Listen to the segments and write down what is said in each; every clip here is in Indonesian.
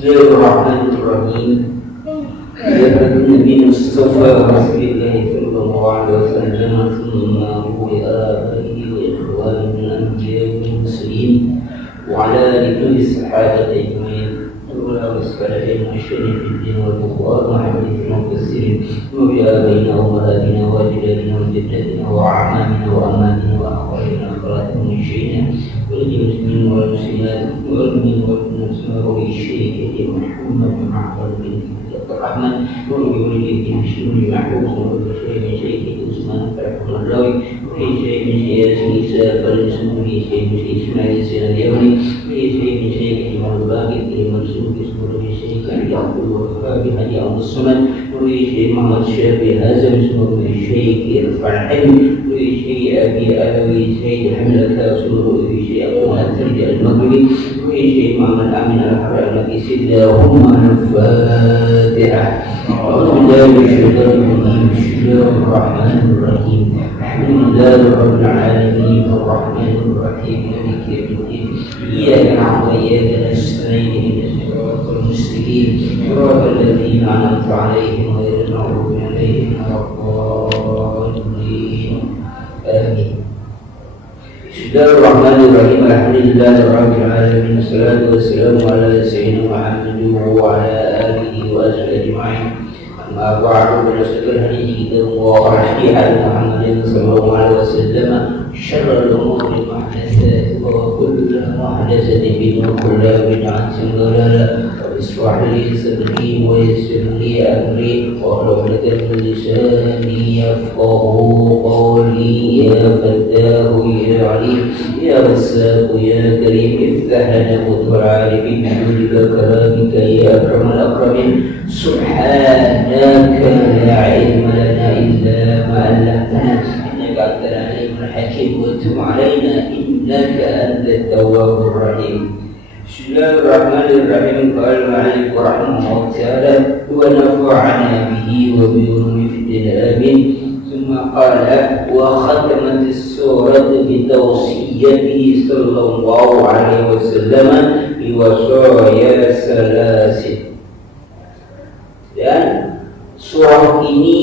Bismillahirrahmanirrahim. Ya Nabi Mustafa Rasulullah sallallahu alaihi wasallam thumma wa alihi wa ikhwanihi min al-anbiya wal mursalin wa ala kulli sahabati ajma'in. Wa sallallahu alaihi fi din wa Qur'an wa hadith mufassirin wa bi abaina wa ummatina wa ajdadina wa jaddatina wa a'mamina wa ammatina wa akhwalina wa akhwatina musyrikin والمسلمين والمسلمات والمؤمنين والمسلمات والشيخ محمد بن عبد الرحمن وولي الدين الشيخ محمود والشيخ من شيخ عثمان بن الراوي وشيخ من شيخ عيسى فالسمو شيخ من شيخ اسماعيل السلمي وشيخ من شيخ الإمام الباقر المرسوم اسمه شيخ علي عبد الوهاب هادي عبد الصمد وشيخ محمد الشافعي هذا اسمه الشيخ الفرحي وشيخ أبي علوي سيد حملة رسول أبو الثلج المغربي وشيخ محمد أمين الحرامي اللهم الفاتحة. أعوذ بالله من الشيطان الرجيم. بسم الله الرحمن الرحيم. الحمد لله رب العالمين الرحمن الرحيم مالك يوم الدين إياك نعبد وإياك نستعين اهدنا الصراط المستقيم صراط الذين أنعمت عليهم غير المغضوب عليهم ولا الضالين آمين. Bismillahirrahmanirrahim. Alhamdulillahirabbil alamin. Wassalatu wassalamu ala sayyidina Muhammadin wa ala alihi wa ashabihi ajma'in. Amma ba'du. Berdasarkan hadis kita wa hadis Muhammadin sallallahu alaihi wasallam, syarrul umuri muhdatsatuha wa kullu muhdatsatin bid'ah wa kullu bid'atin dhalalah. Ishrah li sadri wa yassir li amri wa hlul 'uqdatam min lisani yafqahu qawli. Ya Fattahu ya Alim ya Razzaq ya Karim iftah lana futuh al-'arifin bidika karamika ya akramal akramin. Subhanaka la ilma lana illa ma 'allamtana innaka antal 'alimul hakim wa tub 'alaina innaka antat tawwabur rahim. Bismillahirrahmanirrahim. Qala al-mu'allif rahimahullah ta'ala wa nafa'ana bihi wa bi ulumi fid din amin. Thumma qala wa khatamat as-surah bi tawsiyatihi sallallahu alaihi wasallam bi wasaya salasin. Dan surah ini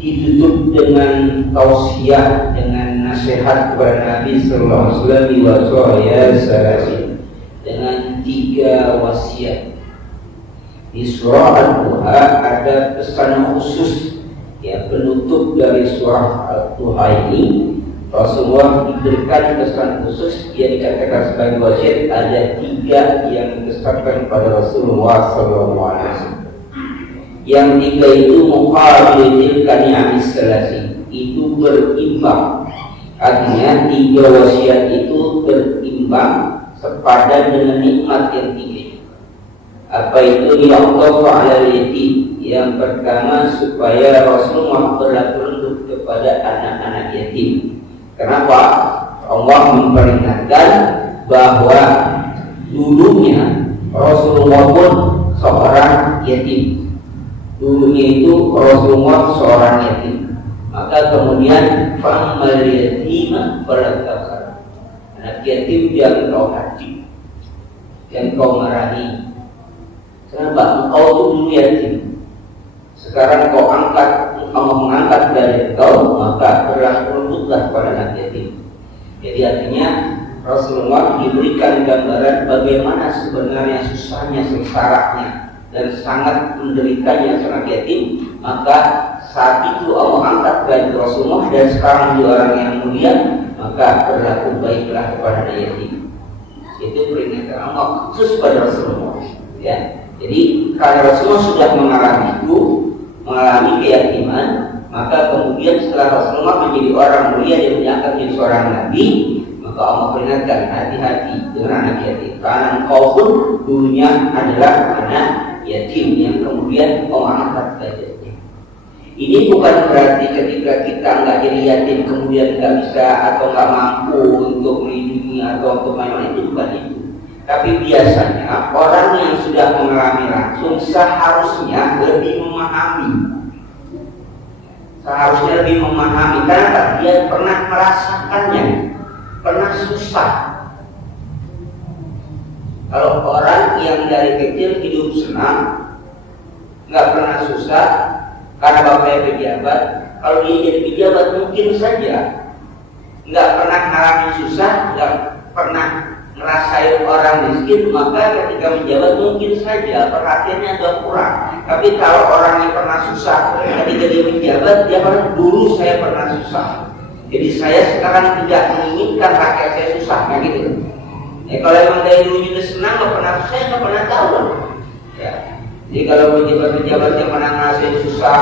ditutup dengan tausiah, dengan nasihat kepada Nabi sallallahu alaihi wasallam bi wasaya salasin, dengan 3 wasiat. Di surah Al-Duha ada pesan khusus, ya, penutup dari surah Al-Duha ini Rasulullah diberikan pesan khusus yang dikatakan sebagai wasiat. Ada 3 yang dipesankan pada Rasulullah SAW. Yang 3 itu muqabilatil kani'amis salasi, itu berimbang. Artinya 3 wasiat itu berimbang, sepadan dengan nikmat yang 3. Apa itu? Ya'tafu 'alal yatim. Yang pertama, supaya Rasulullah berlaku lembut kepada anak-anak yatim. Kenapa? Allah memperingatkan bahwa dulunya Rasulullah pun seorang yatim. Dulunya itu Rasulullah seorang yatim. Maka kemudian fa'amal yatima fala taqhar. Anak yatim yang kau haji, yang kau marahi. Kenapa? Engkau itu dulu yatim, sekarang kau mengangkat dari engkau, maka berlaku lembutlah pada anak yatim. Jadi artinya Rasulullah diberikan gambaran bagaimana sebenarnya susahnya, sengsaranya, dan sangat menderitanya seorang yatim. Maka saat itu Allah angkat dari Rasulullah, dan sekarang di orang yang mulia, maka berlaku baiklah kepada yatim. Itu peringatan Allah khusus pada Rasulullah, ya. Jadi karena Rasulullah sudah mengalami keyatiman, maka kemudian setelah Rasulullah menjadi orang mulia dan diangkat menjadi seorang nabi, maka Allah peringatkan, hati-hati dengan anak yatim, karena engkau pun dulunya adalah anak yatim yang kemudian Allah angkat derajatnya. Ini bukan berarti ketika kita nggak jadi yatim kemudian nggak bisa atau nggak mampu untuk melindungi atau untuk main-main, itu bukan itu. Tapi biasanya orang yang sudah mengalami langsung seharusnya lebih memahami. Seharusnya lebih memahami karena dia pernah merasakannya, pernah susah. Kalau orang yang dari kecil hidup senang, nggak pernah susah karena bapaknya pejabat. Kalau dia jadi pejabat mungkin saja nggak pernah ngalamin susah, nggak pernah ngerasain orang miskin, maka ketika menjabat mungkin saja perhatiannya agak kurang. Tapi kalau orang yang pernah susah ketika dia menjabat, dia pernah dulu saya pernah susah, jadi saya sekarang tidak menginginkan rakyat saya susah, kayak gitu. Ya kalau emang dari dulunya udah senang, nggak pernah susah, nggak pernah tahu. Ya. Jadi kalau pejabat-pejabat yang pernah ngerasain susah,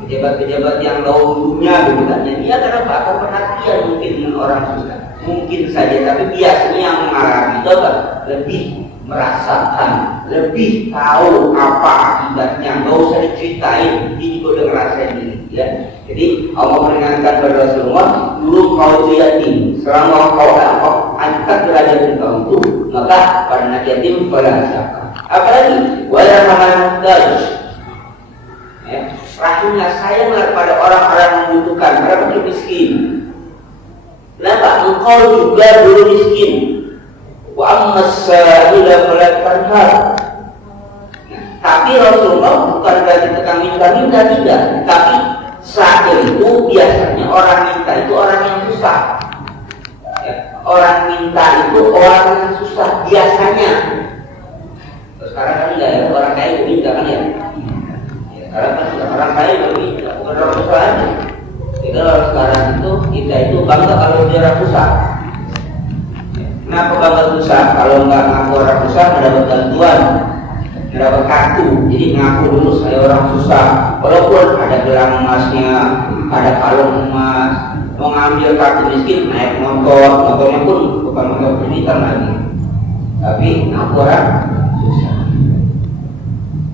pejabat-pejabat yang dahulunya begitu, dia karena bakal perhatian mungkin dengan orang susah. Mungkin saja, tapi biasanya yang mengalami itu apa? Lebih merasakan, lebih tahu apa akibatnya. Nggak usah diceritain, dia juga udah ngerasain ini. Ya. Jadi Allah meringankan pada Rasulullah, dulu kau itu yatim, selama kau angkat derajat engkau itu, maka pada anak yatim pada siapa? Apalagi wala mahamutaj, ya, rahimnya sayang pada orang-orang membutuhkan, para fakir miskin. Kenapa? Engkau juga dulu miskin. Wa ammas sa'ila fala tanhar. Tapi Rasulullah bukan berarti tukang minta-minta, tidak. Tapi sa'il itu biasanya orang minta itu orang yang susah. Ya, orang minta itu orang yang susah biasanya. Sekarang kan enggak ya, orang kaya minta kan ya. Sekarang kan orang kaya minta, bukan orang susah aja. Jadi sekarang itu kita itu bangga kalau dia orang susah. Kenapa bangga susah? Kalau nggak ngaku orang susah, nggak dapat bantuan, nggak dapat kartu. Jadi ngaku dulu saya orang susah. Walaupun ada gelang emasnya, ada kalung emas, mau ngambil kartu miskin naik motor, motornya pun bukan motor kreditan lagi. Tapi ngaku orang susah.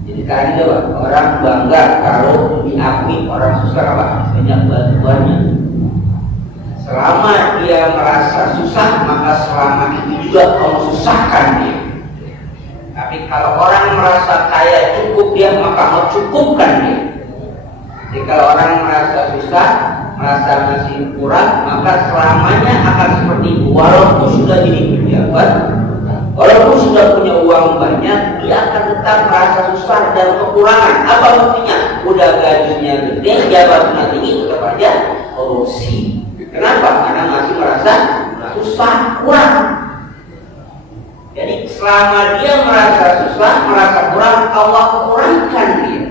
Jadi tadi orang bangga kalau diakui orang susah apa? Banyak bantuannya. Selama dia merasa susah, maka selama itu juga kamu susahkan dia. Tapi kalau orang merasa kaya cukup dia, maka mau cukupkan dia. Jadi kalau orang merasa susah, merasa masih kurang, maka selamanya akan seperti itu. Walaupun sudah jadi pejabat, walaupun sudah punya uang banyak, dia akan tetap merasa susah dan kekurangan. Apa buktinya? Udah gajinya gede, jabatannya tinggi, tetap aja korupsi. Kenapa? Karena masih merasa susah, kurang. Jadi selama dia merasa susah, merasa kurang, Allah kurangkan dia.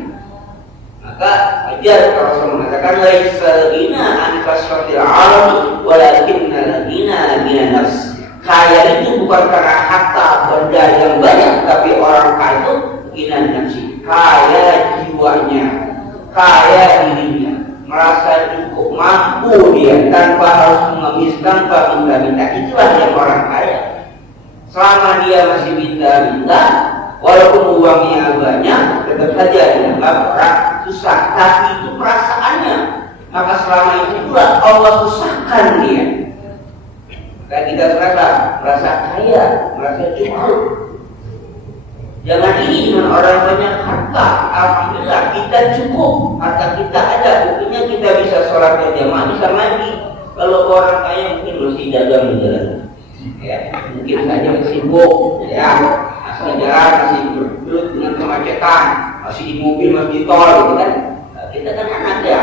Maka ajar Rasul mengatakan laisa ghina an kasratil 'alami walakinna ghina nafs. Kaya itu bukan karena harta benda yang banyak, tapi orang kaya itu ghina nafsi, kaya jiwanya, kaya dirinya, merasa cukup, mampu dia tanpa harus mengemis, tanpa minta-minta. Itulah yang orang kaya. Selama dia masih minta-minta, walaupun uangnya banyak, tetap saja dianggap orang susah. Tapi itu perasaannya. Maka selama itu juga Allah susahkan dia. Kayak kita merasa kaya, merasa cukup. Jangan ini dengan orang banyak harta. Alhamdulillah kita cukup, harta kita ada, buktinya kita bisa sholat berjamaah, bisa mandi. Kalau orang kaya mungkin masih dagang di jalan, ya mungkin saja sibuk, ya masih jalan, masih bergelut dengan kemacetan, masih di mobil, masih di tol, gitu kan. Nah, kita kan anak ya,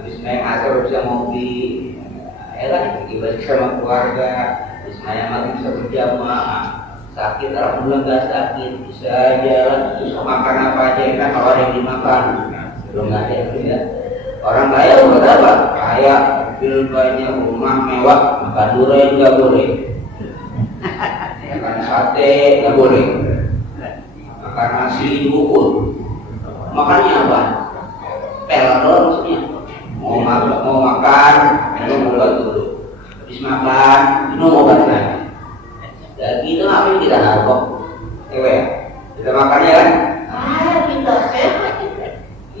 habis naik asar bisa mobil, ya kan, ibadah sama keluarga, habis naik maghrib bisa berjamaah. Sakit, alhamdulillah nggak sakit, bisa jalan, bisa makan apa aja, kan kalau ada yang dimakan, belum ada ya. Orang kaya udah apa? Kaya, mobil banyak, rumah mewah, makan durian nggak boleh, makan sate nggak boleh, makan nasi diukur, makannya apa? Pelor maksudnya, mau makan, minum obat dulu, habis makan, minum obat lagi. Dan itu apa yang kita harap? Kita makannya kan? Kita sehat.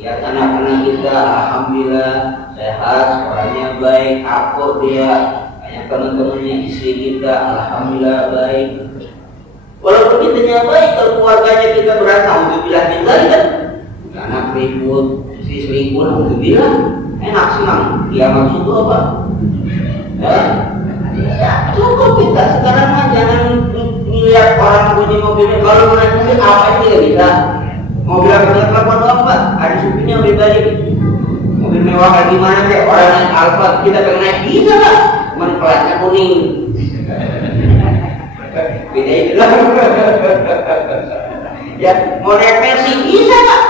Ya anak-anak kita alhamdulillah sehat, orangnya baik, akur dia, banyak teman-temannya, istri kita alhamdulillah baik. Walaupun kitanya baik, kalau keluarganya kita berasa untuk bilang kita kan, anak ribut, istri selingkuh, untuk bilang enak senang. Dia maksud itu apa? Ya cukup kita sekarang mah jangan lihat orang bunyi mobilnya, kalau naik mobil apa itu tidak bisa. Mobil apa yang telepon apa? Ada supirnya udah balik. Mobil mewah kayak gimana kayak orang naik Alfa, kita pengen naik bisa lah. Cuman pelatnya kuning. Beda itu lah. Ya mau naik Mercy bisa lah.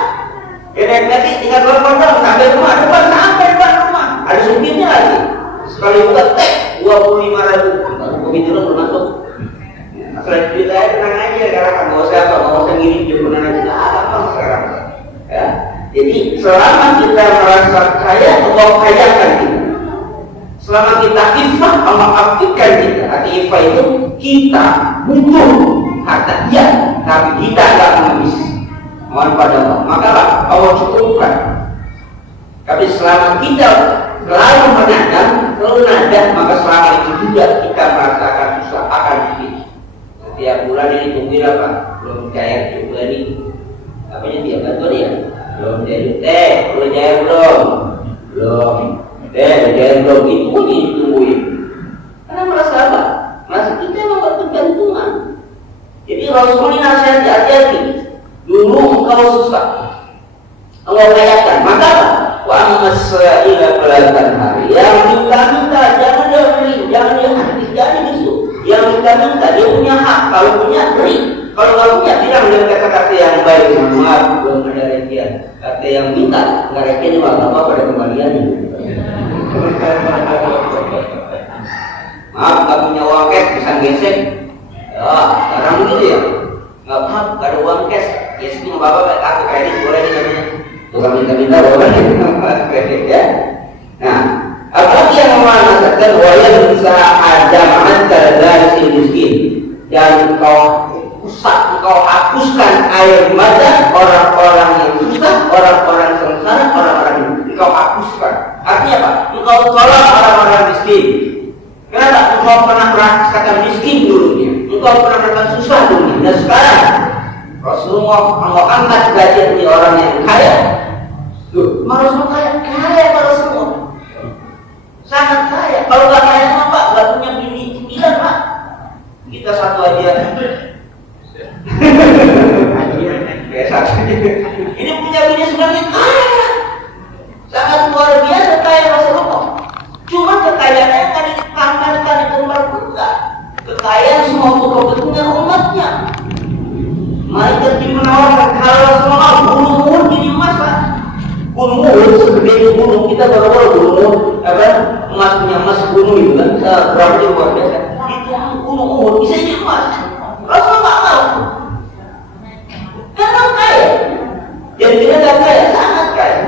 Ya naik Mercy tinggal telepon dong sampai rumah, depan rumah. Ada supirnya lagi. Sekali buka tek 25.000. Begitu loh belum masuk. Selain cerita tenang aja sekarang nggak usah ngirim jemputan aja apa sekarang ya. Jadi selama kita merasa kaya Allah kayakan kita, selama kita ifah Allah aktifkan kita. Arti ifah itu kita butuh harta iya tapi kita nggak habis mohon pada Allah maka Allah cukupkan. Tapi selama kita selalu menadam maka selama itu juga kita merasakan susah akan hidup. Tiap bulan ini tungguin apa? Belum cair juga nih. Apanya tiap bantuan ya? Belum cair. Belum cair belum? Belum. Cair belum. Itu pun ditungguin. Karena merasa apa? Merasa kita memang bergantungan. Jadi Rasulullah nasihat hati-hati. Dulu engkau susah, Allah kayakan. Maka apa? Wa amma-sa'ila pelatan hari. Yang minta jangan dia beli, jangan dia hati, jangan disuruh. Yang minta dia punya hak, kalau punya beri, kalau nggak punya tidak boleh kata-kata yang baik. Maaf belum ada rekian, kata yang minta nggak rekian juga nggak apa pada kembaliannya. Maaf nggak punya uang cash bisa gesek, ya sekarang begitu ya, nggak maaf nggak ada uang cash, ya sih nggak apa-apa kayak kartu kredit boleh nih namanya, tukang minta boleh kredit ya. Nah. Apalagi yang mengatakan wajah bisa ada antara dari miskin dan engkau hapuskan air mata orang-orang yang susah, orang-orang sengsara, orang-orang yang engkau hapuskan. Artinya apa? Engkau tolong orang-orang miskin. Kenapa? Engkau pernah merasakan miskin dulunya, engkau pernah merasakan susah dulunya. Dan sekarang Rasulullah Allah angkat derajat di orang yang kaya. Tuh, Rasulullah kaya para semua. Sangat kaya. Kalau nggak kaya apa? Nggak punya bini 9 Pak. Kita satu aja. Ini punya bini 9 kaya. Sangat luar biasa kaya Rasulullah. Cuma kekayaannya nggak dipamerkan di tempat enggak. Kekayaan semua untuk kepentingan umatnya. Mereka menawarkan kalau Rasulullah gunung jadi emas Pak. Gunung segede gunung kita baru gunung apa emas punya emas gunung itu kan berapa dia luar biasa itu gunung bisa jadi emas. Rasul nggak tahu karena kaya dan kita nggak kaya sangat kaya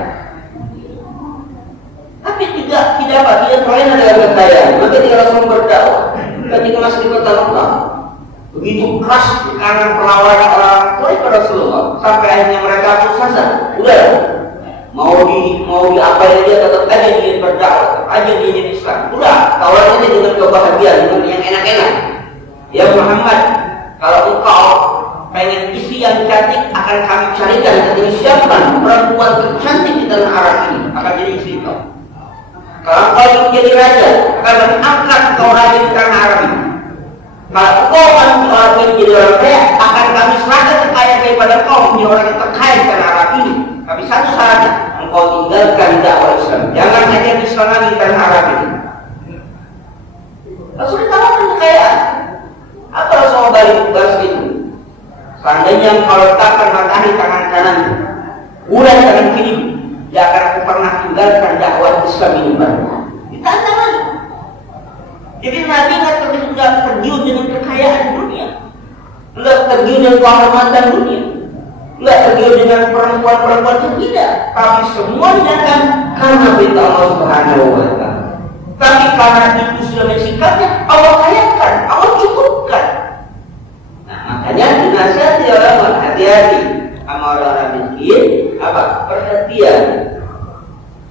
tapi tidak apa tidak terlena dengan kekayaan. Maka dia Rasul berdakwah ketika masih di kota Mekah begitu keras karena perlawanan orang tua kepada Rasulullah sampai akhirnya mereka putus asa. Udah mau diapain aja tetap aja dia berdakwah aja dia jadi Islam. Udah tawaran aja dengan kebahagiaan dengan yang enak-enak. Ya Muhammad, kalau engkau pengen istri yang cantik akan kami carikan dan siapkan perempuan tercantik di tanah Arab ini akan jadi istri kau. Kalau engkau ingin jadi raja akan angkat kau raja di tanah Arab ini. Kalau engkau ingin jadi orang kaya akan kami serahkan kekayaan daripada kau menjadi orang yang terkaya di tanah Arab ini. Tapi satu syaratnya, engkau tinggalkan dakwah Islam. Jangan hanya Islam lagi di tanah Arab ini. Rasul tawarkan kekayaan. Apa Rasul balas itu? Seandainya engkau letakkan matahari tangan kanan, bulan tangan kiri, dia akan aku pernah tinggalkan dakwah Islam ini baru. Ditantang lagi. Jadi Nabi nggak tergiur dengan kekayaan dunia, nggak tergiur dengan kehormatan dunia. Enggak tergiur dengan perempuan-perempuan itu tidak, tapi semua dinamakan karena perintah Allah Subhanahu wa Ta'ala. Tapi karena itu sudah mensikapnya, Allah kayakan, Allah cukupkan. Nah, makanya dinasihati orang hati-hati sama orang miskin, apa? Perhatian.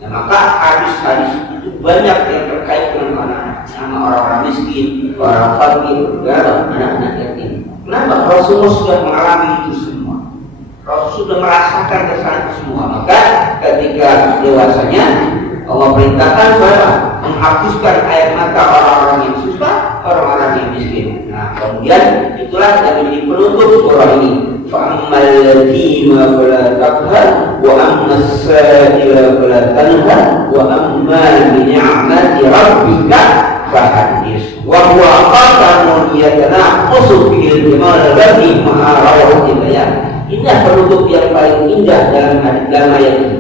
Nah, maka hadis-hadis itu banyak yang terkait dengan anak sama orang-orang miskin, orang fakir, dan anak-anak yatim. Kenapa? Rasulullah sudah mengalami itu semua. Rasul sudah merasakan kesalahan itu semua. Maka ketika dewasanya Allah perintahkan supaya menghapuskan air mata orang-orang yang susah, orang-orang yang miskin. Nah kemudian itulah yang menjadi penutup surah ini. Fa'ammal yatima fala taqhar wa ammas sa'ila fala tanhar wa amma bi ni'mati rabbika fahaddits wa huwa qasamun yatanaqasu bil jamal ladhi ma'a rawati bayan. Indah penutup yang paling indah dalam ayat ini.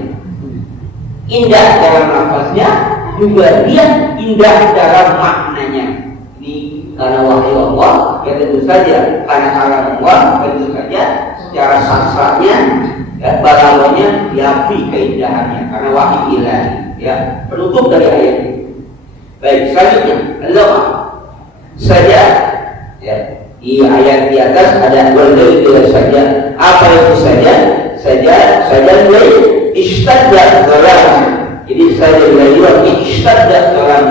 Indah dalam lafaznya, juga dia indah dalam maknanya. Ini karena wahyu Allah, ya tentu saja karena kalam Allah, tentu saja secara sastranya dan balaghahnya diakui keindahannya karena wahyu ilahi. Ya, penutup dari ayat ini. Baik, selanjutnya Allah saja. Ya, di ayat di atas ada wal-laili saja. Apa itu saja? Saja ishtadda zalam. Jadi saja lagi ishtadda zalam.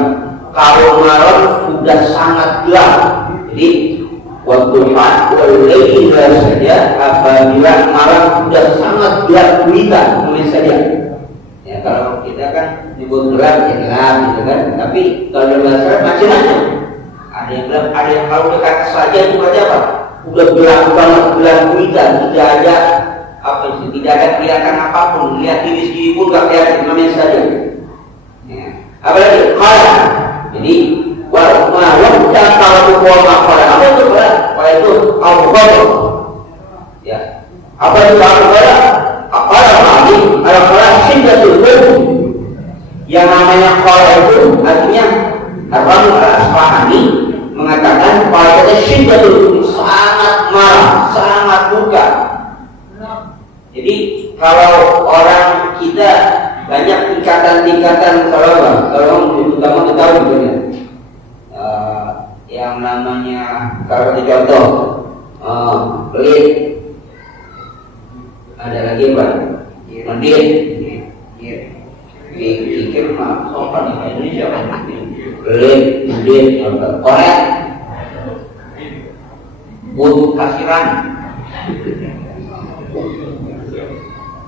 Kalau malam sudah sangat gelap. Jadi waktu wal-laili saja apabila malam sudah sangat gelap gulita, namanya saja. Ya, kalau kita kan nyebut gelap ya gelap gitu kan. Tapi kalau dalam bahasa macam-macam. Ada yang bilang, ada yang kalau dekat saja itu aja apa? Udah gelap banget, gelap gulita, tidak ada apa sih? Tidak ada kelihatan apapun, lihat diri sendiri pun gak kelihatan, namanya saja. Ya. Apalagi qala. Jadi kalau qala apa itu qala? Qala itu al-qadar. Ya. Apa itu al-qadar? Qala lagi, al-qala syiddatul qulub. Yang namanya qala itu artinya Abang Al-Asfahani mengatakan qala itu syiddatul qulub, sangat marah, sangat duka. Jadi kalau orang kita banyak tingkatan-tingkatan kalau terutama kita tahu gitu ya. Yang namanya kalau contoh pelit, ada lagi apa? Mendit, pikir mah sopan di Indonesia kan? Pelit, mendit, korek, butuh kasiran.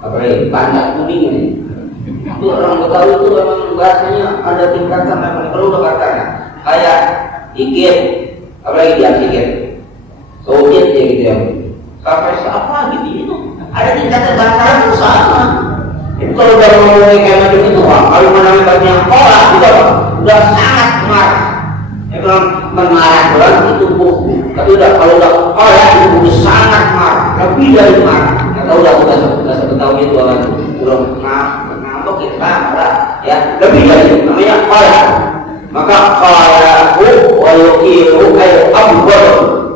Apalagi pantat kuning ini. Itu orang Betawi itu memang bahasanya ada tingkatan, memang perlu katanya. Kayak dikit, apalagi dia dikit, sodet ya gitu ya. Sampai siapa gitu itu. Ada tingkatan bahasa itu sama. Itu kalau udah ngomongin kayak macam itu, kalau menambahnya kolak juga udah sangat marah. Memang marah doang itu buku. Tapi udah kalau udah kolak itu sangat marah, lebih dari marah. Atau udah satu tahun itu orang belum ngambek kita marah ya, lebih dari itu namanya kolak. Maka qalahu wa yuqiru ay abghar,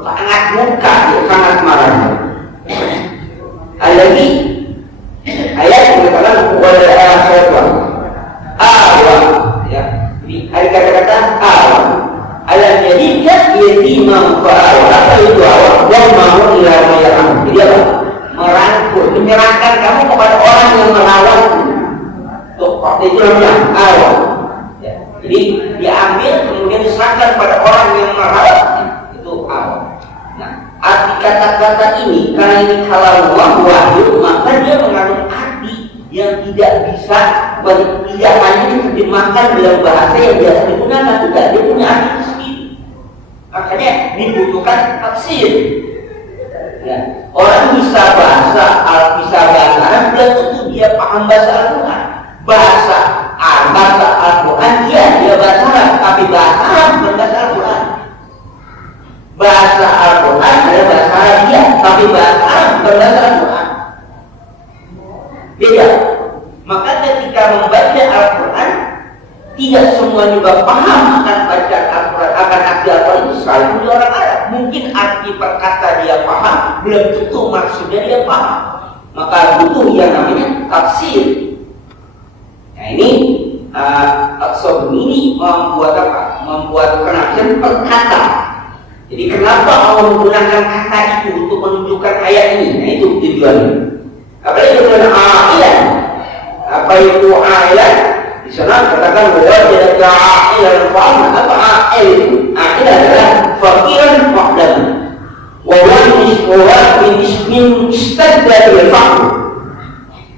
sangat muka, sangat marah. Lagi ayat mengatakan wal akhirah awa ya, di ada kata-kata awa alam jadikan yatimam fa'awa. Apa itu awa? Wa ma'u ila mayram. Jadi apa? Merangkul, menyerahkan kamu kepada orang yang merawatmu. Tuh, itu namanya awa. Ya. Jadi diambil kemudian diserahkan pada orang yang merawatnya, itu awa. Nah, arti kata-kata ini karena ini kalau wahyu, maka dia mengandung arti yang tidak bisa tidak hanya diterjemahkan dalam bahasa yang biasa digunakan, tidak, dia punya arti sendiri. Makanya dibutuhkan tafsir. Ya. Orang bisa bahasa Arab belum tentu dia paham bahasa Al-Quran. Bahasa Al-Quran dia bahasa Arab, tapi bahasa Arab bukan bahasa Al-Quran. Bahasa Al-Quran adalah bahasa Arabia, tapi bahasa Arab bukan bahasa Al-Quran. Beda. Maka ketika membaca Al-Quran, tidak semua juga paham akan bacaan Al-Quran, akan arti Al-Quran itu selalu di orang Arab. Mungkin arti perkata dia paham, belum tentu maksudnya dia paham. Maka butuh yang namanya tafsir. Nah ini tafsir ini membuat apa? Membuat penafsiran perkata. Jadi kenapa Allah menggunakan kata itu untuk menunjukkan ayat ini? Nah itu tujuannya. Apalagi dengan ailan. Apa itu ailan? Di sana katakan wajadaka ailan fa'am. Apa ail itu? Ail adalah fakiran muqdam. Wa min istadda bil faqr.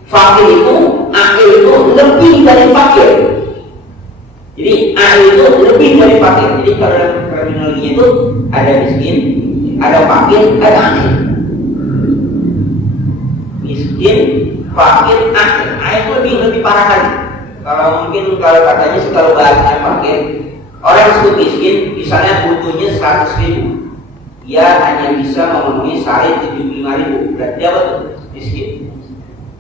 Fakir itu, ail itu lebih dari fakir. Jadi ail itu lebih dari fakir. Jadi kalau dalam terminologi itu ada miskin, ada fakir, ada aneh. Miskin, fakir, aneh. Aneh itu lebih parah lagi. Kalau katanya sih kalau bahasanya fakir, orang sebut miskin, misalnya butuhnya 100.000, dia hanya bisa memenuhi sehari 75.000, berarti dia betul miskin.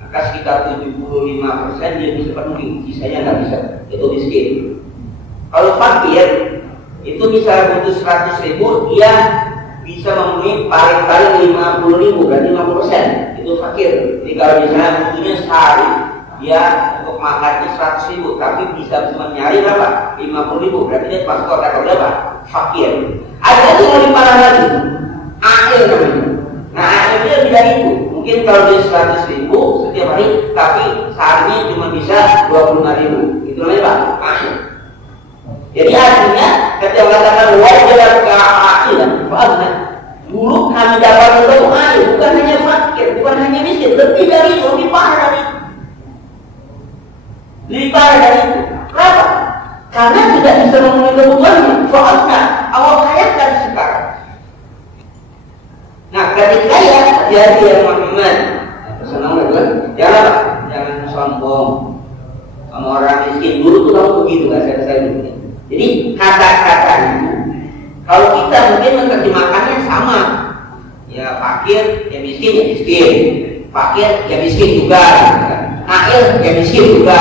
Maka sekitar 75% dia bisa penuhi, sisanya nggak bisa, itu miskin. Kalau fakir, itu bisa butuh 100.000, dia bisa memenuhi paling-paling 50.000, berarti 50%, itu fakir. Jadi kalau misalnya butuhnya sehari, dia untuk makannya 100.000, tapi bisa cuma nyari berapa? 50.000, berarti dia masuk kata berapa? Fakir. Ada lagi yang lebih parah lagi, akhir namanya. Nah akhirnya tidak itu. Mungkin kalau dia 100.000 setiap hari, tapi seharinya cuma bisa 25.000. Itu namanya apa? Akhir. Jadi artinya ketika mengatakan wajar keadilan, faham? Dulu kami dapat itu air, bukan hanya fakir, bukan hanya miskin, lebih dari itu, lebih parah dari itu. Lebih parah dari itu. Kenapa? Karena tidak bisa memenuhi kebutuhannya. Soalnya Allah kayakan sekarang. Nah, ketika ya hati-hati ya Muhammad. Senang betul? Jangan sombong sama orang miskin. Dulu tuh kamu begitu, nggak saya begini. Jadi kata-kata itu, kalau kita mungkin menerjemahkannya sama. Ya fakir, ya miskin, ya miskin. Fakir, ya miskin juga. Air, ya miskin juga.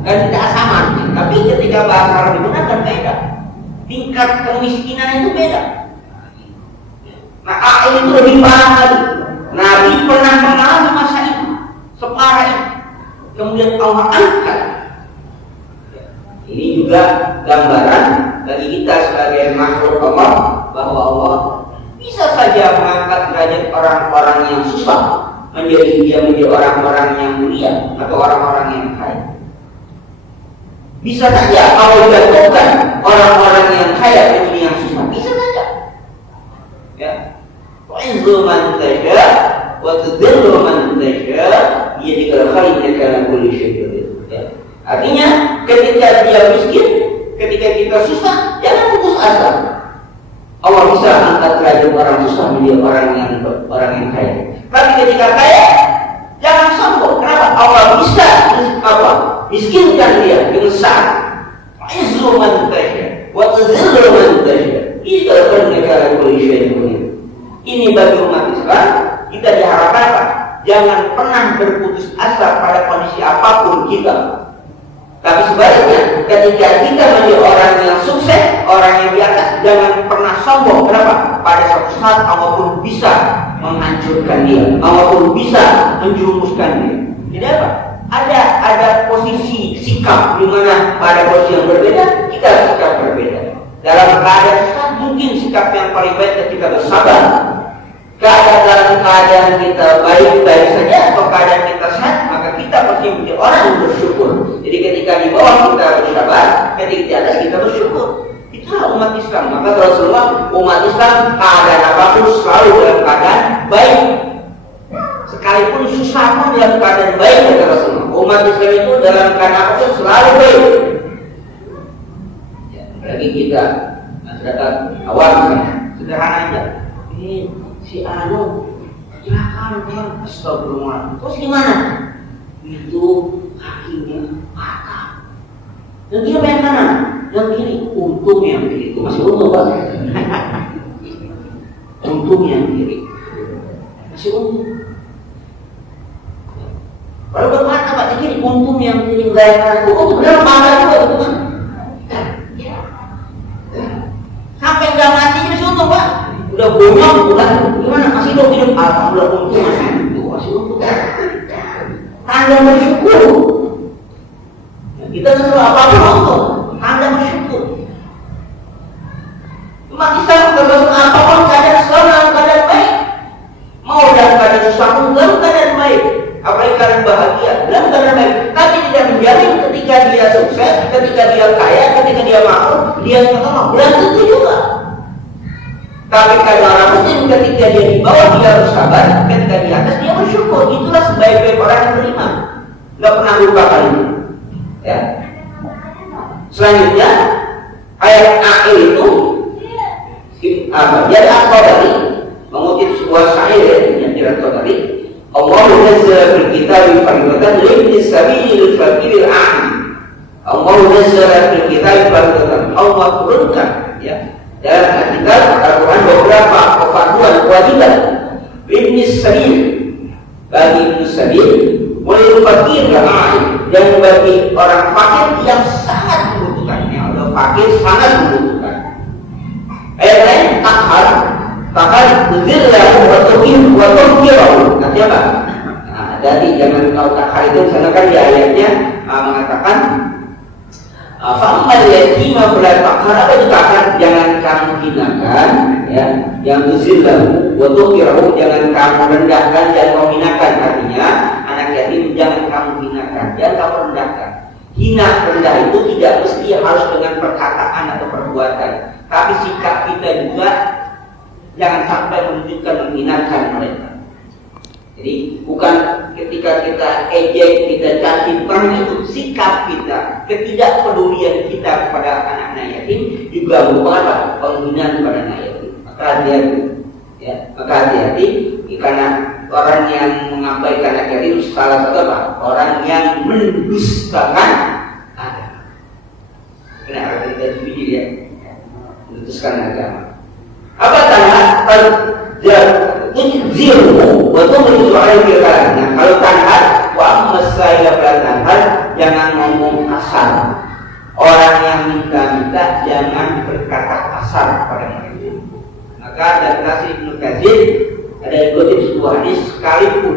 Kan tidak sama. Tapi ketika bahasa Arab digunakan beda. Tingkat kemiskinan itu beda. Nah, air itu lebih parah lagi. Nabi pernah mengalami masa itu, separah itu. Kemudian Allah angkat. Ini juga gambaran bagi kita sebagai makhluk Allah bahwa Allah bisa saja mengangkat derajat orang-orang yang susah menjadi orang-orang yang mulia atau orang-orang yang kaya. Bisa saja Allah jatuhkan orang-orang yang kaya menjadi yang susah. Bisa saja. Ya. Wa'izzu man tasya wa tudhillu man tasya biyadikal khayr innaka ala kulli syai'in qadir. Ya. Artinya ketika dia miskin, ketika kita susah, jangan putus asa. Allah bisa angkat derajat orang susah menjadi orang yang kaya. Tapi ketika kaya, jangan sombong. Kenapa? Allah bisa miskinkan dia dengan syarat. Izzu man tasya wa tuzillu man tasya. Ini bagi umat Islam, kita diharapkan apa? Jangan pernah berputus asa pada kondisi apapun kita. Tapi sebaliknya, ketika kita menjadi orang yang sukses, orang yang di atas, jangan pernah sombong. Kenapa? Pada suatu saat Allah pun bisa menghancurkan dia, Allah pun bisa menjerumuskan dia. Jadi apa? Ada posisi sikap di mana pada posisi yang berbeda, kita sikap berbeda. Dalam keadaan susah, mungkin sikap yang paling baik ketika bersabar. Dalam keadaan kita baik-baik saja atau keadaan kita sehat, maka kita pasti menjadi orang yang bersyukur. Jadi ketika di bawah kita bersabar, ketika di atas kita bersyukur. Itulah umat Islam. Maka Rasulullah, umat Islam keadaan apapun selalu dalam keadaan baik. Sekalipun susah pun dalam keadaan baik, kata Rasulullah. Umat Islam itu dalam keadaan apapun selalu baik. Ya, apalagi kita masyarakat awam, sederhana aja. Si Anu kecelakaan kan, astagfirullah. Terus gimana? Itu kakinya patah. Yang kiri yang kanan, yang kiri untung yang kiri itu masih untung Pak. Untung yang kiri masih untung. Kalau bermata Pak kiri untung yang kiri nggak yang kanan. Untung benar patah juga itu kan. Sampai nggak mati masih untung Pak. Udah bonyok, udah gimana? Masih hidup, alhamdulillah untung masih untung. Tanda bersyukur. Kita selalu apa-apa untung, tanda bersyukur. Umat Islam termasuk apapun keadaan selalu dalam keadaan baik. Mau dalam keadaan susah pun dalam keadaan baik. Apalagi keadaan bahagia dalam keadaan baik. Tapi tidak menjamin ketika dia sukses, ketika dia kaya, ketika dia makmur, dia sama. Belum tentu juga. Tapi kalau orang muslim ketika dia di bawah dia bersabar, ketika di atas dia bersyukur. Itulah sebaik-baik orang yang beriman. Nggak pernah lupakan itu. Ya. Selanjutnya ayat akhir itu apa? Jadi apa tadi? tadi. Allah nazzala fil kitabi fardatan lil sabilil fakiril a'mi. Allah nazzala fil kitabi fardatan. Allah turunkan ya dalam Alkitab Al-Quran beberapa kewajiban lil sabil bagi ibnu sabil, walil fakir a'mi, dan bagi orang fakir yang sangat membutuhkan. Yang ada fakir sangat membutuhkan. Ayat lain takar zillahu wa tuhkirahu. Artinya apa? Nah, jadi jangan kau takar itu misalnya kan di ayatnya mengatakan fa'amal yatima fala takar, apa itu takar? Jangan kamu hinakan ya, yang zillahu wa tuhkirahu, jangan kamu rendahkan, jangan kamu hinakan. Artinya anak yatim jangan kamu hinakan, jangan kamu rendahkan. Hina rendah itu tidak mesti harus dengan perkataan atau perbuatan, tapi sikap kita juga jangan sampai menunjukkan menghinakan mereka. Jadi bukan ketika kita ejek, kita caci, bukan itu. Sikap kita, ketidakpedulian kita kepada anak-anak yatim juga merupakan apa? Penghinaan kepada anak yatim. Maka hati-hati, ya. Maka hati-hati karena orang yang mengabaikan anak yatim salah satu apa? Orang yang mendustakan agama. Benar, kita dipilih ya, mendustakan agama. Apa tanah zilmu untuk menunjukkan firman. Nah, kalau tanah wa masailah tanah, jangan ngomong kasar. Orang yang minta-minta jangan berkata kasar pada mereka. Maka ada kasih Ibnu Katsir, ada yang kutip sebuah hadis, sekalipun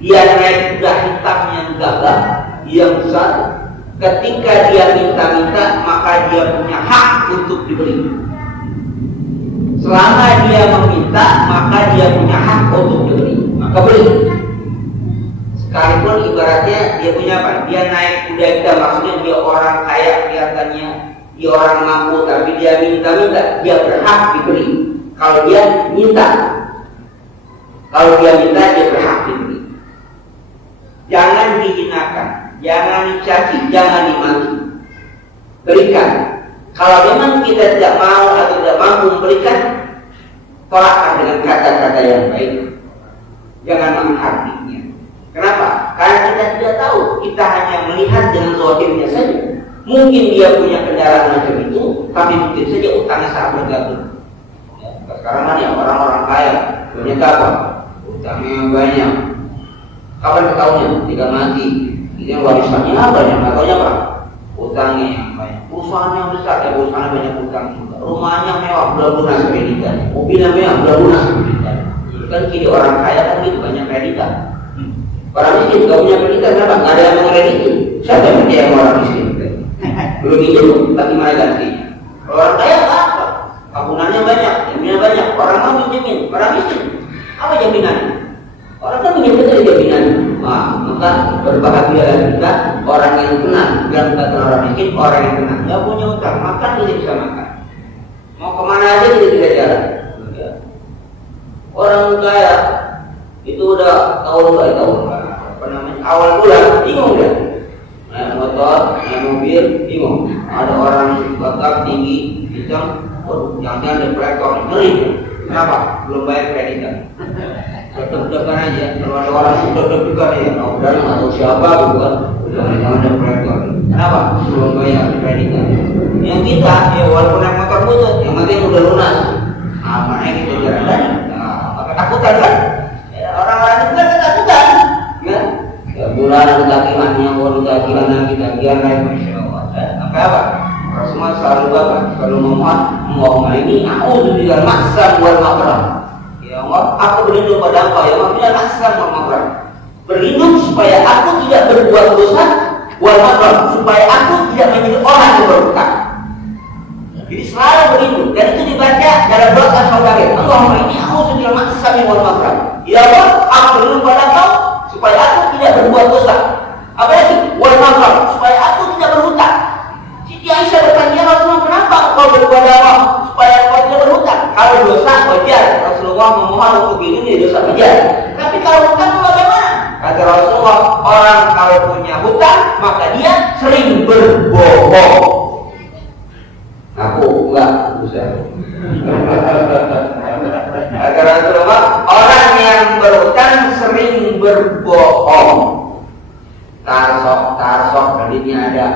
dia naik kuda hitam yang gagah, yang besar, ketika dia minta-minta maka dia punya hak untuk diberi. Selama dia meminta, maka dia punya hak untuk diberi, maka beri. Sekalipun ibaratnya dia punya apa? Dia naik kuda hitam, maksudnya dia orang kaya kelihatannya, dia orang mampu, tapi dia minta-minta, dia berhak diberi. Kalau dia minta, dia berhak diberi. Jangan dihinakan, jangan dicaci, jangan dimaki. Berikan. Kalau memang kita tidak mau atau tidak mampu memberikan, tolakkan dengan kata-kata yang baik. Jangan menghardinya. Kenapa? Karena kita tidak tahu. Kita hanya melihat dengan zahirnya saja. Mungkin dia punya kendaraan macam itu, tapi mungkin saja utangnya sangat bergantung. Ya, sekarang kan ya orang-orang kaya punya apa? Utangnya banyak. Kapan ketahunya? Tidak mati. Ini warisannya banyak. Katanya apa? Utangnya yang banyak. Perusahaannya besar, ya perusahaannya banyak utang juga. Rumahnya mewah, belum lunas kreditan. Mobilnya mewah, belum lunas kreditan. Kan kini orang kaya kan gitu, banyak kreditan. Orang miskin gak punya kreditan, kenapa? Gak ada yang mengkreditin. Siapa yang percaya sama orang miskin? Belum itu, bagaimana gantinya? Kalau orang kaya apa? Tabungannya banyak, jaminannya banyak. Orang mau minjemin, orang miskin. Apa jaminannya? Orang kan minjem betul jaminan. Maka berbahagialah kita orang yang tenang. Bilang kata orang miskin, orang yang tenang. Gak punya utang, makan dia bisa makan. Mau kemana aja dia tidak jalan. Orang kaya itu udah tahun awal bulan bingung dia. Naik motor, naik mobil, bingung. Ada orang bakal tinggi, hitam, jangan-jangan ada proyektor, ngeri. Kenapa? Belum bayar kreditan. Deg-degan aja, kalau ada orang deg-degan ya, udah nggak tahu siapa gitu kan, udah ada proyektor. Kenapa? Belum bayar kreditan. Yang kita, ya walaupun naik motor butut, yang penting udah lunas. Mana kita jalan-jalan? Nah, ketakutan kan? Ya, orang-orang itu kan ketakutan, ya. Bulan ada takimannya, ada takiman kita biar naik Masya Allah. Apa? Rasulullah selalu apa? Selalu memohon ini, aku juga maksa buat makrah. Ya Allah, aku berlindung pada Engkau ya Allah, tidak maksa buat makrah. Berlindung supaya aku tidak berbuat dosa, buat makrah, supaya aku tidak menjadi orang yang berhutang. Jadi selalu berlindung, dan itu dibaca dalam doa saudara. Allahumma ini aku sudah maksa buat makrah. Ya Allah, aku berlindung pada Engkau supaya aku tidak berbuat dosa. Apa lagi? Wal makrah, supaya aku tidak berhutang. Siti Aisyah bertanya, Rasulullah, kenapa engkau berbuat doa supaya engkau tidak berhutang? Kalau dosa wajar, Rasulullah memohon untuk ini dosa wajar. Tapi kalau hutang bagaimana? Kata Rasulullah, orang kalau punya hutang maka dia sering berbohong. Aku enggak bisa. Kata Rasulullah, orang yang berhutang sering berbohong. Tarsok, kreditnya ada.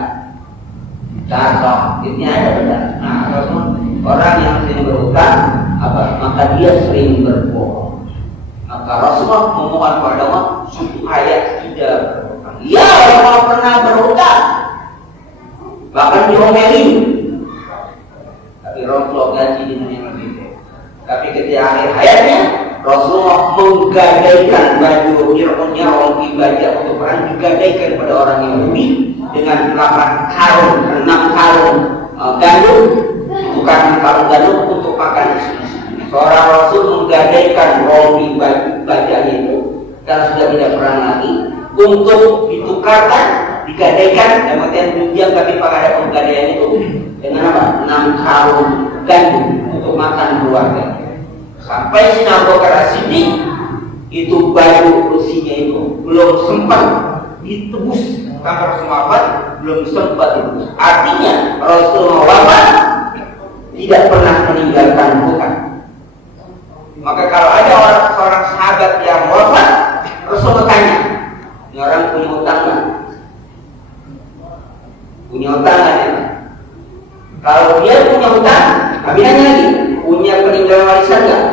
Tarsok, kreditnya ada benar. Nah, orang yang sering berhutang, maka dia sering berbohong. Maka Rasulullah memohon kepada Allah supaya tidak berhutang. Ya, Rasulullah pernah berhutang, bahkan diomelin. Tapi Rasulullah gaji dengan yang lebih baik. Tapi ketika akhir hayatnya, Rasulullah menggadaikan baju dirunnya rompi baja untuk orang, digadaikan pada orang yang lebih dengan 6 karung gandum, bukan karung gandum untuk makan istri. Seorang Rasul menggadaikan rompi bajanya itu karena sudah tidak perang lagi untuk ditukarkan, digadaikan dan kemudian diam tapi pada penggadaian itu dengan apa? 6 karung gandum untuk makan keluarga. Sampai Sayyidina Abu Bakar As-Siddiq itu baju besinya itu belum sempat ditebus, sampai Rasulullah wafat belum sempat ditebus. Artinya Rasulullah wafat tidak pernah meninggalkan hutang. Maka kalau ada seorang sahabat yang wafat, Rasulullah tanya, ini orang punya hutang nggak? Punya hutang nggak? Kalau dia punya hutang, kami nanya lagi, punya peninggalan warisan nggak?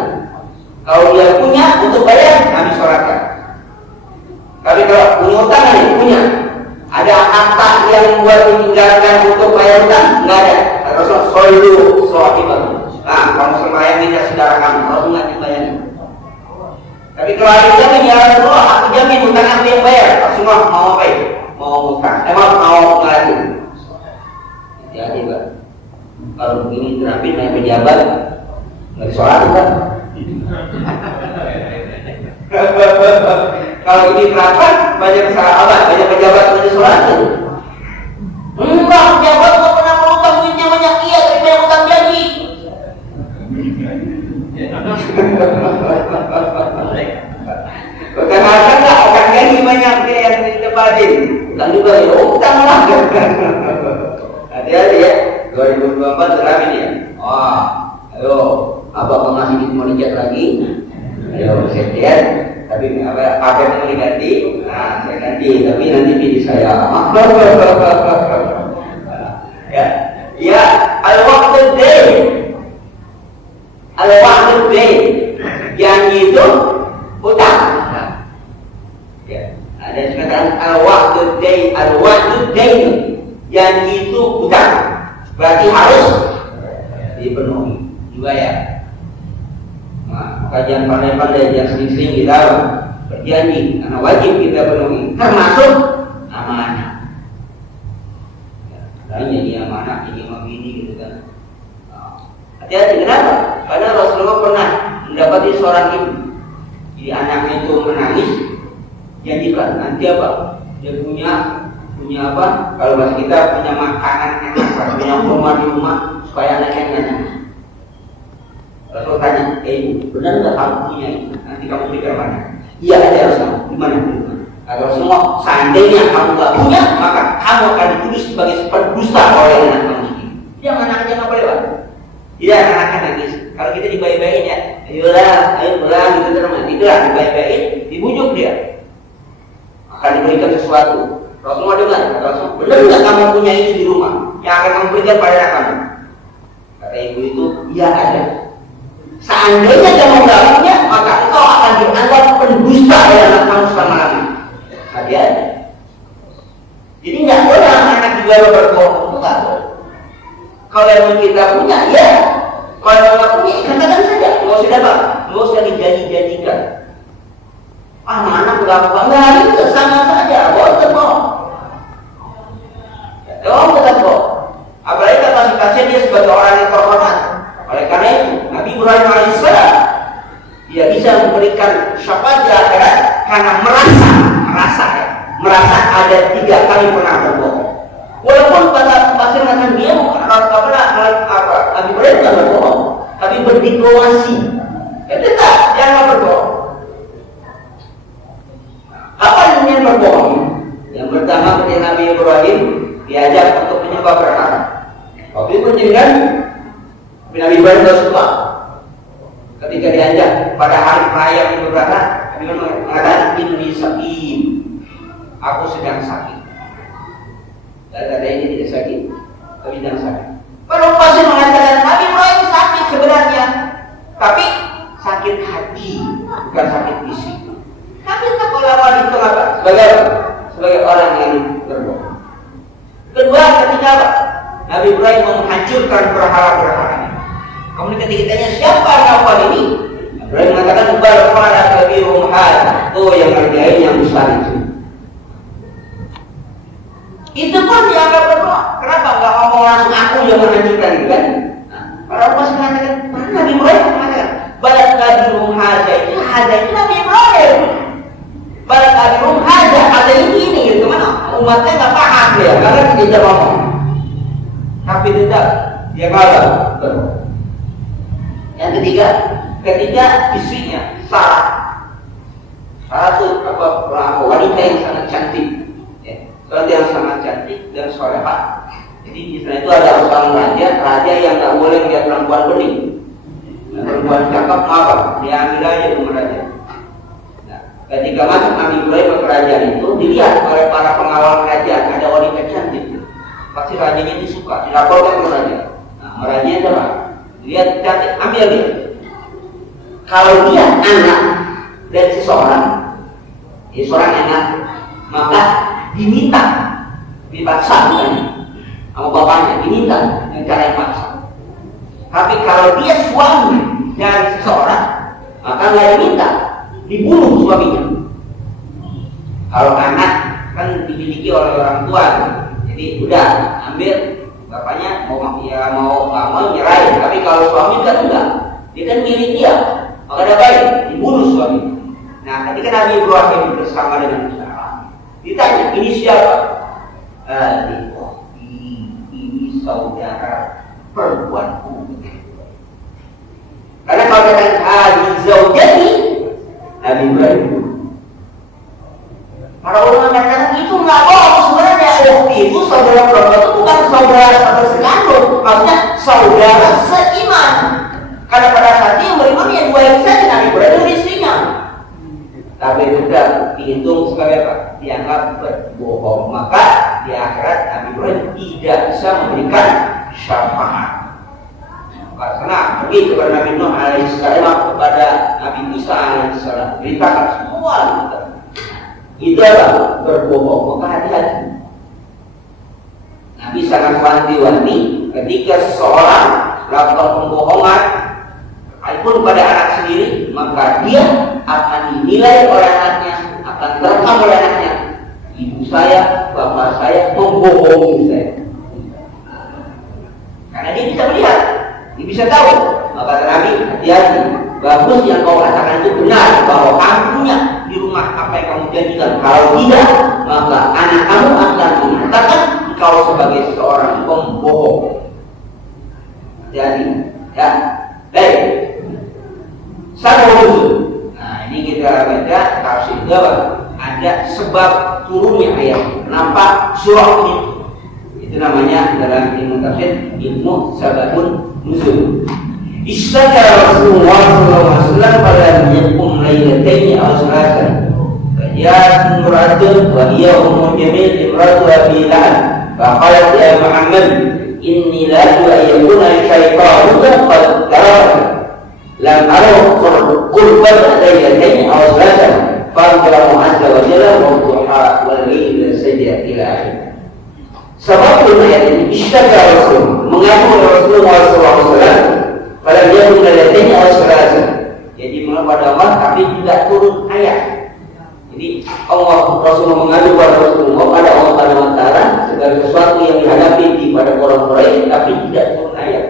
Kalau dia punya untuk bayar, kami sholatkan. Tapi kalau punya hutang nggak? Punya. Ada harta yang buat meninggalkan untuk bayar hutang? Nggak ada. Rasul shollu sholatibah. Nah, kamu sembahyang minta saudara kamu, kalau nggak dibayar. Tapi kalau ada jamin, ya Rasulullah, aku jamin hutang aku yang bayar. Rasulullah mau apa ya? Mau hutang? Mau ngelanjut? Jadi Pak, kalau begini terapi naik pejabat, nggak disolat kan? Kalau ini terapan, banyak sahabat, banyak pejabat nggak disolat kan? Enggak, pejabat nggak pernah berhutang, duitnya banyak, iya, tapi banyak hutang janji. Hutang harta nggak, hutang janji banyak dia yang ditempatin. Hutang juga ya, hutang lah. Hati-hati ya, 2024 terapi ya. Ayo, abang ngasih duit mau dicat lagi. Ayo, saya lihat. Tapi apa yang mau diganti? Nah, saya ganti. Tapi nanti pilih saya. Ya, al-waqtu day. Al-waqtu day. Janji itu hutang. Ya, ada sekatan al-waqtu day. Al-waqtu day. Janji itu hutang. Berarti harus dipenuhi, dibayar. Nah, kajian pandai-pandai yang sering-sering kita berjanji, karena wajib kita penuhi, termasuk amanah. Hanya ini amanah, ini begini gitu kan. Hati-hati, kenapa? Karena Rasulullah pernah mendapati seorang ibu, jadi anaknya itu menangis, janjikan nanti apa? Dia punya apa? Kalau bahasa kita punya makanan enak, punya rumah di rumah supaya anaknya enak. Rasul tanya, ibu, benar nggak kamu punya itu? Nanti kamu berikan mana? Iya ada Rasul. Di mana? Kalau semua seandainya kamu nggak punya, maka kamu akan ditulis sebagai pendusta oleh anak kamu sendiri. Dia anaknya nggak boleh, Pak. Tidak, anaknya nangis. Kalau kita dibaik-baikin ya, ayo pulang gitu teman. Itulah dibaik-baikin, dibujuk dia. Akan diberikan sesuatu. Rasulullah dengar, Rasul, benar nggak kamu punya ini di rumah yang akan kamu berikan pada anak kamu? Kata ibu itu, iya ada. Seandainya kamu nggak punya, maka engkau akan dianggap pendusta oleh anak kamu selama-lamanya. Hati-hati. Jadi nggak boleh anak juga berbohong, itu nggak boleh. Kalau yang kita punya, ya. Kalau nggak punya, katakan saja. Nggak usah dapat, nggak usah dijanji-janjikan. Anak nggak punya, itu sama saja. Boleh bohong. Bohong tetap bohong. Apalagi kapasitasnya dia sebagai orang yang terhormat. Oleh karena itu, Nabi Ibrahim alaihissalam dia bisa memberikan syafaat di akhirat karena merasa ada 3 kali pernah berbohong. Walaupun pada pasir mengatakan dia Nabi Ibrahim tidak berbohong, tapi berdiplomasi. Tetap jangan berbohong. Apa yang berbohong? Yang pertama ketika Nabi Ibrahim diajak untuk menyembah berhala. Waktu itu kan Nabi Ibrahim tidak suka. Ketika diajak pada hari raya Idul Adha, Nabi mengatakan inni sakim, aku sedang sakit. Kata ini tidak sakit, tapi sedang sakit. Para pasien mengatakan Nabi Ibrahim sakit sebenarnya, tapi sakit hati, bukan sakit fisik. Tapi sekolah wanita apa? Sebagai orang yang berbohong. Kedua, ketika apa? Nabi Ibrahim menghancurkan berhala-berhalanya. Kemudian ketika ditanya siapa kawan ini, Ibrahim mengatakan berhala kabirhum hadzal, itu yang ngerjain yang besar itu. Itu pun dianggap berdoa. Kenapa enggak ngomong langsung aku yang menghancurkan itu kan? Nah, para ulama mengatakan Nabi Ibrahim mengatakan balak kabirhum hadzal, itu Nabi Ibrahim. Balak kabirhum hadzal ini gitu mana? Umatnya enggak paham ya, karena tidak ngomong. Tapi tetap dia kalah. Yang ketiga, ketika istrinya Sarah itu wanita yang sangat cantik, wanita yang sangat cantik dan solehah. Jadi di sana itu ada seorang raja yang tak boleh melihat perempuan bening. Nah, perempuan cakep apa? Dia ambil aja rumah raja. Nah, ketika masuk Nabi Ibrahim ke kerajaan itu dilihat oleh para pengawal kerajaan ada wanita cantik. Pasti rajanya itu suka, dilaporkan ke raja. Nah, rajanya apa? Lihat cantik, ambil dia. Kalau dia anak dari seseorang, seorang anak, maka dipaksa bukan? Sama bapaknya, diminta dengan cara yang paksa. Tapi kalau dia suami dari seseorang, maka nggak diminta, dibunuh suaminya. Kalau anak kan dimiliki oleh orang tua. Jadi udah ambil bapaknya mau nggak mau nyerahin. Tapi kalau suami kan enggak, dia kan milik dia, maka ada baik dibunuh suami. Nah, ketika Nabi Ibrahim bersama dengan Sarah, ditanya ini siapa? Ini saudara perempuanku. Karena kalau kata zaujati Nabi Ibrahim, para ulama mengatakan itu nggak bohong sebenarnya. Itu saudara perempuan itu bukan saudara satu sekandung, maksudnya saudara seiman. Karena pada saat dia beriman ya dua yang saja Nabi Ibrahim istrinya. Tapi sudah dihitung sebagai apa? Dianggap berbohong. Maka di akhirat Nabi Ibrahim tidak bisa memberikan syafaat. Karena pergi kepada Nabi Nuh alaihissalam, kepada Nabi Musa alaihissalam, beritakan semua itu adalah berbohong. Maka hati-hati. Nabi sangat wanti-wanti ketika seseorang melakukan pembohongan, walaupun pada anak sendiri, maka dia akan dinilai oleh anaknya, akan terekam oleh anaknya. Ibu saya, bapak saya membohongi saya. Karena dia bisa melihat, dia bisa tahu. Maka Nabi hati-hati. Bagus yang kau katakan itu benar, bahwa kamu punya di rumah apa yang kamu janjikan. Kalau tidak, maka anak kamu akan mengatakan kau sebagai seorang pembohong. Jadi, ya, baik. Sabab usul. Nah, ini kita baca tafsir apa? Ada sebab turunnya ayat. Kenapa surah ini? Itu namanya dalam ilmu tafsir ilmu sababun nuzul. Istaka Rasulullah SAW pada menyekum lailataini aw salatan. Faja'at imra'atun wa hiya ummu Jamil imra'atu Abi Lahab. Faqalat ya Muhammad inni la yakuna syaitanun qad taraka. Lam ara qurban lailataini aw salatan. Fa'allahu azza wa jalla wa duha wal layli sajda ila akhir. Sebab ayat ini istaka Rasul mengaku Rasulullah SAW pada dia mengadatnya al-salasa. Jadi pada Allah tapi tidak turun ayat. Jadi Allah Rasulullah mengadu pada Rasulullah pada Allah Taala segala sesuatu yang dihadapi pada orang Quraisy tapi tidak turun ayat.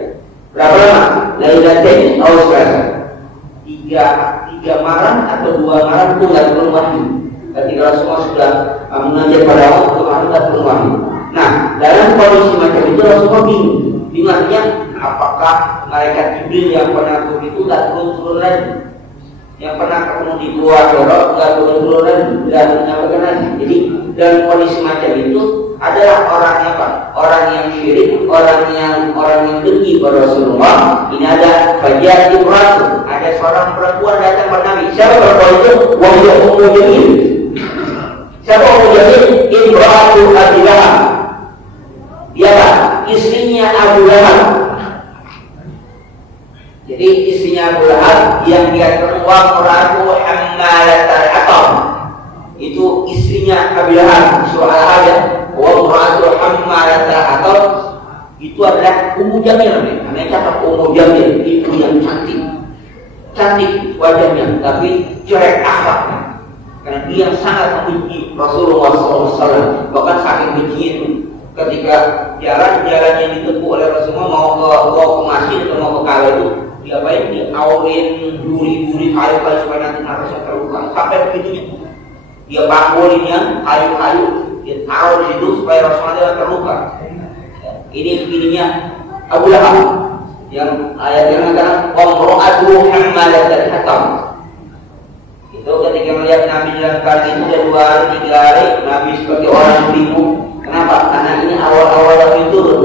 Berapa lama? Lailatain al-salasa. Tiga malam atau 2 malam itu tidak turun wahyu. Ketika Rasulullah sudah mengajar pada Allah itu tidak turun wahyu. Nah, dalam kondisi macam itu Rasulullah bingung. Bingungnya apakah malaikat Jibril yang pernah turun itu tidak turun lagi, yang pernah ketemu di gua Dorok tidak turun lagi, tidak menyampaikan lagi. Jadi dalam kondisi macam itu adalah orangnya apa? Orang yang syirik, orang yang dengki pada Rasulullah. Ini ada fajat imratu, ada seorang perempuan datang kepada Nabi. Siapa perempuan itu? Wahyu Ummu Jamil. Siapa Ummu Jamil? Imratu Abi Lahab. Dia apa? Istrinya Abu Lahab. Jadi istrinya Abu Lahab yang dikatakan wa imratu hammalatal hatab. Itu istrinya Abu Lahab. Surah Al-Ahzab. Wa imra'atu hammalatal hatab itu adalah Ummu Jamil. Namanya cakap Ummu Jamil, itu yang cantik wajahnya, tapi jelek akhlaknya. Karena dia sangat membenci Rasulullah SAW. Bahkan saking bencinya itu, ketika jalan yang ditempuh oleh Rasulullah mau ke masjid atau mau ke Ka'bah itu, diapain? Diaurin duri-duri kayu-kayu supaya nanti Rasulullah terluka. Sampai begitunya. Dia pangkulinnya kayu-kayu, dia taruh di situ supaya Rasulullah terluka. Ini begininya Abu Lahab yang ayat yang mengatakan wamro'atu hammalatal hatab. Itu ketika melihat Nabi dalam keadaan itu sudah 2 hari 3 hari, Nabi seperti orang yang bingung. Kenapa? Karena ini awal-awal yang turun.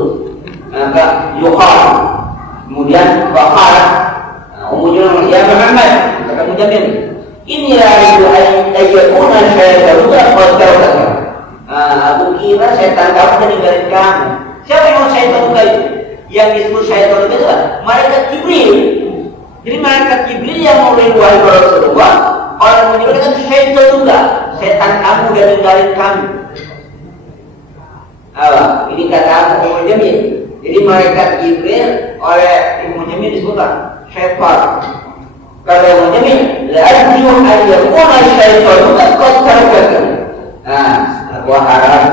Maka yuqal, kemudian bakal Ummu Jamil, ya Muhammad, kata Ummu Jamil, inilah itu ayyakuna syaitan qad. Aku kira setan kamu meninggalkan kamu. Siapa yang syaitan itu? Yang disebut syaitan itu adalah malaikat Jibril. Jadi malaikat Jibril yang memberi wahyu kepada Rasulullah, orang menyebutkan syaitan juga. Setan kamu dan ninggalin kamu. Ini kata Ummu Jamil. Jadi malaikat Jibril oleh Ummu Jamil disebutkan syaitan. Kalau Ummu Jamil, la arju an yakuna syaitan qad taraka. Aku harap,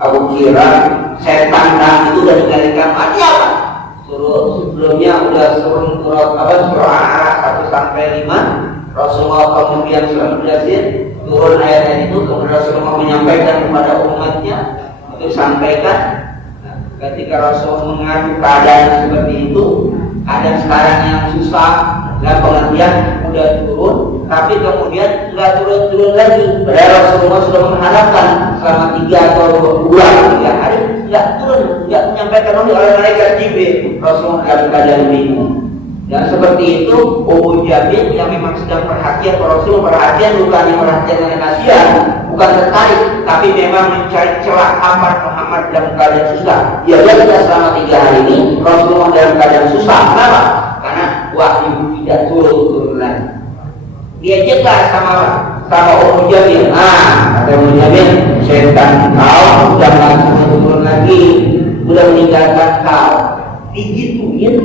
aku kira setan kamu itu udah ninggalin kamu. Artinya apa? Sebelumnya udah suruh surah Al-A'raf 1 sampai 5. Rasulullah kemudian sudah menjelaskan turun ayat itu, kemudian Rasulullah menyampaikan kepada umatnya untuk sampaikan. Ketika Rasul mengadu keadaan seperti itu, ada sekarang yang susah, dan pengertian udah turun, tapi kemudian nggak turun lagi. Padahal Rasulullah sudah mengharapkan selama 3 atau 2 hari nggak turun, nggak menyampaikan oleh malaikat Jibril. Rasulullah dalam keadaan bingung. Dan seperti itu Ummu Jamil yang memang sedang perhatian Rasul, perhatian bukan perhatian dan kasihan, bukan tertarik, tapi memang mencari celah aman Muhammad dalam keadaan susah. Dia lihat selama 3 hari ini Rasulullah dalam keadaan susah. Kenapa? Karena wahyu tidak turun lagi. Dia ceklah sama Ummu Jamil. Kata Ummu Jamil, setan kau sudah turun lagi, sudah meninggalkan kau. Digituin,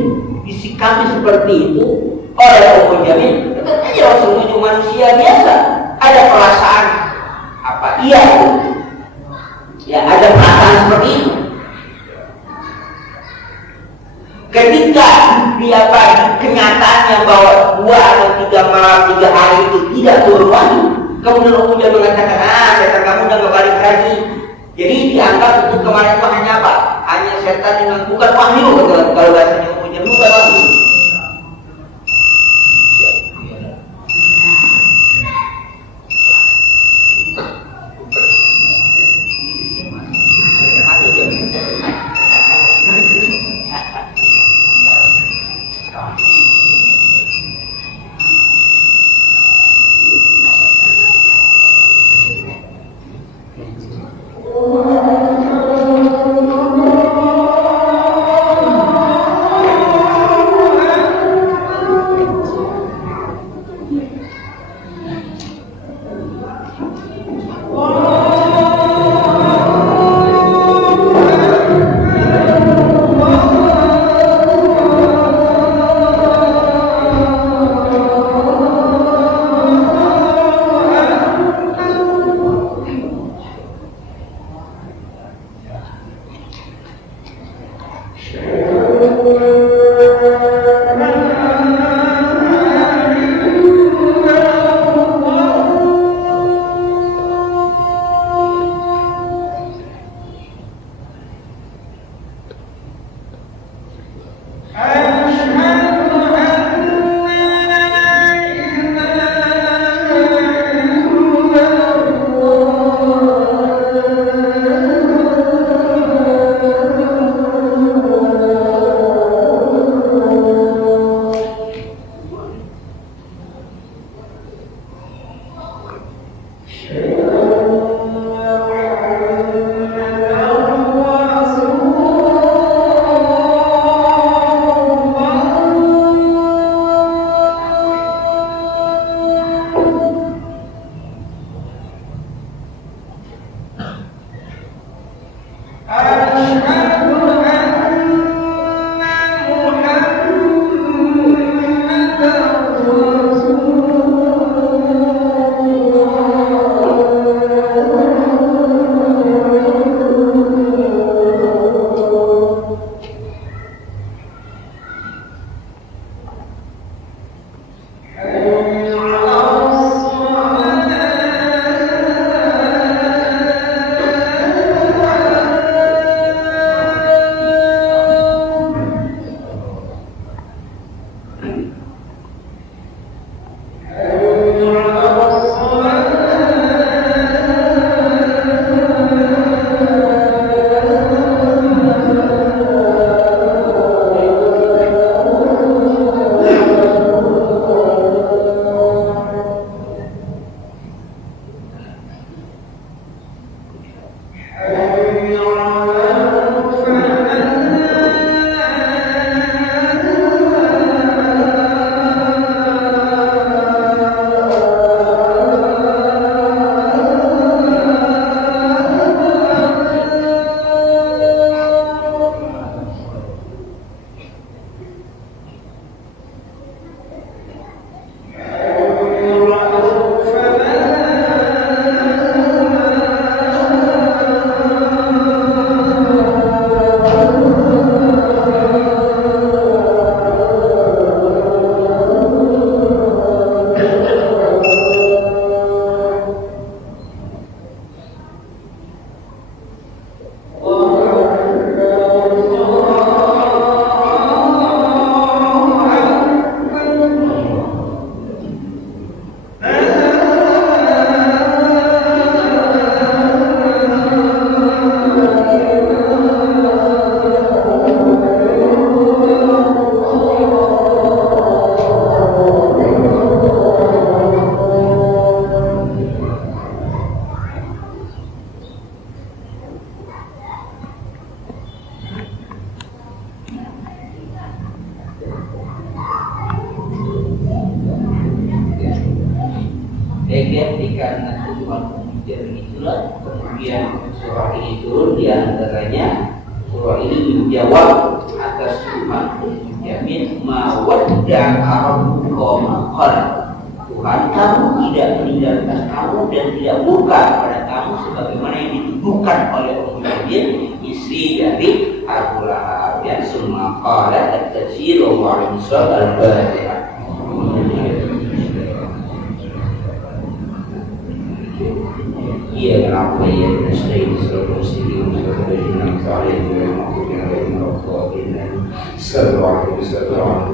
disikapi seperti itu oleh Ummu Jamil. Tetap aja Rasulullah cuma manusia biasa, ada perasaan apa? Iya, ya ada perasaan seperti itu. Ketika dia kenyataannya bahwa 2 atau 3 malam 3 hari itu tidak turun wahyu, kemudian Ummu Jamil mengatakan, setan kamu udah kembali lagi. Jadi dianggap itu kemarin itu hanya apa? Hanya setan yang bukan wahyu, kalau bahasanya Ummu Jamil bukan wahyu. Karena Tuhan mengujar itulah kemudian surah ini turun, di antaranya surah ini menjawab atas Tuhan menjamin mawadda'aka rabbuka ma qala. Tuhan kamu tidak meninggalkan kamu dan tidak murka pada kamu sebagaimana yang dituduhkan oleh Umayyin, istri dari Abu Lahab. Ya, summa qala at-tafsir wa al-Fatihah. Iya kenapa ya nasta'in suratul muslimin suratul jinnan ta'alim wa ma'budu alaihim wa sallallahu alaihi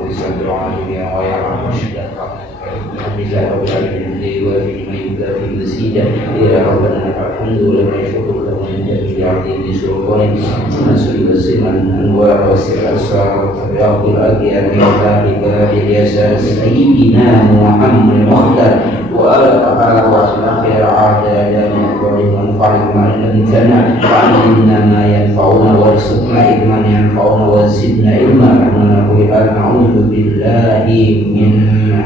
wasallam ya wa ya rabbana alhamdulillah rabbil alamin wa fi ma yudafi masida ya rabbana alhamdu wa la shukru lahu wa intabi bi'abdihi sulqani masri wasiman anwar wasir asrar tabi'ul adiyar ya ibadi ya sayyidina Muhammad mukhtar wa ala wa akhir ada وانفعنا ما علمتنا وعلمنا ما ينفعنا وارزقنا علما ينفعنا وزدنا علما نعوذ بالله من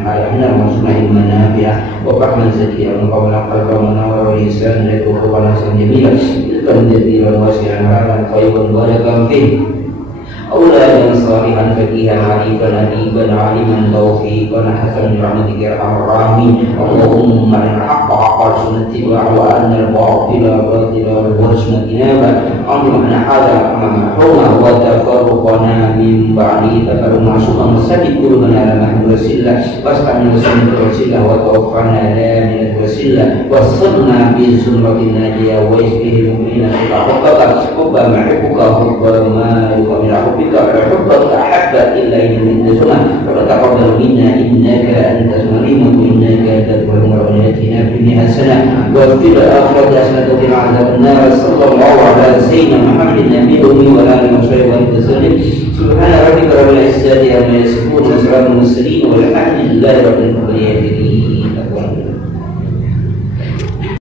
حياتنا وارزقنا علما نافعا وفهما زكيا وقولا قلبا ونورا ولسانا يذكر ونفسا جميلا رزقا جزيلا واسعا حالا طيبا ولكم فيه أولادا صالحا فقيها عريفا أديبا عالما توفيقا حسنا برحمتك يا أرحم الراحمين اللهم أرنا الحق حقا وارزقنا اتباعه وأرنا الباطل باطلا وارزقنا اجتنابه اللهم هذا محروما وتفرقنا من بعده تفرقا معصوما وسدد قلوبنا على محمد رسول الله واستعنا بسنة رسول الله وتوفنا على من رسول الله وصلنا بزمرة الناجية ويسبه المؤمنين حقك حب ما يحبك حب ما يؤمن حبك حبك أحب إلا إن زمان فتقبل منا إنك أنت السميع إنك أنت الغفور ورحمتنا في حسنة وفي الآخرة حسنة وقنا عذاب النار صلى الله على سيدنا محمد النبي الأمي وعلى آله وصحبه وسلم سبحان ربك رب العزة عما يصفون وسلام على المرسلين والحمد لله رب العالمين.